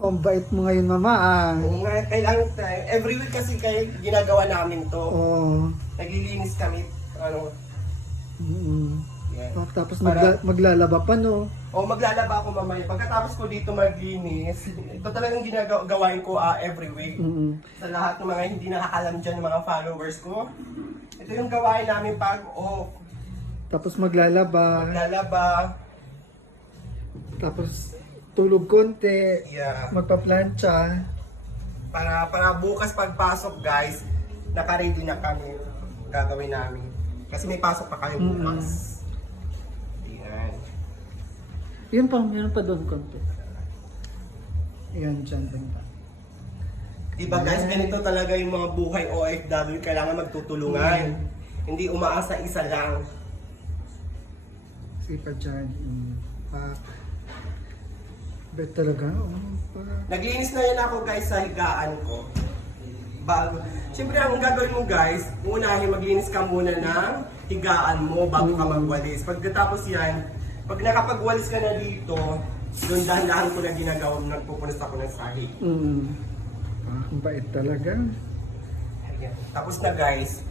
Ang bait mo ngayon, mama, ah. Oo nga, kailangan tayo. Every week kasi kayo ginagawa namin to. Oo. Naglilinis kami. Ano, yan. Oh, tapos Para- maglalaba pa, no? O maglalaba ako mamaya. Pagkatapos ko dito maglinis, ito talagang ginagawain ko every week. Sa lahat ng mga hindi nakakalam dyan, ng mga followers ko. Ito yung gawain namin pag Tapos maglalaba. maglalaba. Tapos tulog konti. Yeah. Magpa-plancha. Para bukas pagpasok guys, naka-ready na kami gagawin namin. Kasi may pasok pa kami bukas. Yan. Yun pa, meron pa doon konti. Yan, dyan banda. Diba guys, ganito talaga yung mga buhay OFW, kailangan magtutulungan. Hindi umaasa isa lang. Sipa dyan. Bet talaga. Naglinis na yan ako guys sa higaan ko. Siyempre ang gagawin mo guys, unahin maglinis ka muna ng higaan mo bago ka magwalis. Pagkatapos yan, pag nakapagwalis ka na dito, doon dahan-dahan ko na ginagawa, nagpupunas ako ng sahig. Ang bait talaga. Ayan. Tapos na guys,